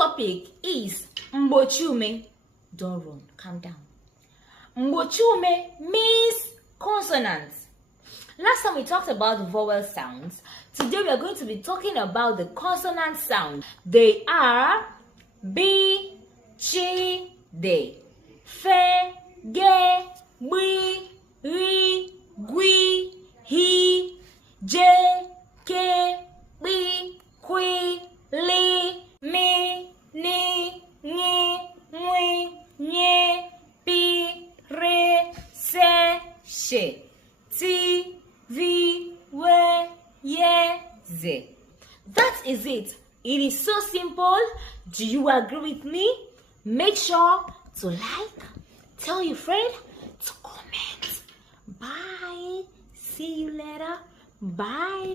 topic is mgbochume. Don't run, calm down. Mgbochume means consonants. Last time we talked about the vowel sounds. Today we are going to be talking about the consonant sounds. They are B, Chi, De, Fe, Ge, Bi, Ri, Gui, Hi, Je, Ke, Bi, Qui, Li, Mi, Ni, Ni, Mui, Nye, Pi, Re, Se, She, Ti, Vi, We, Ye, Ze. That is it. It is so simple. Do you agree with me? Make sure to like, tell your friend to comment. Bye. See you later. Bye.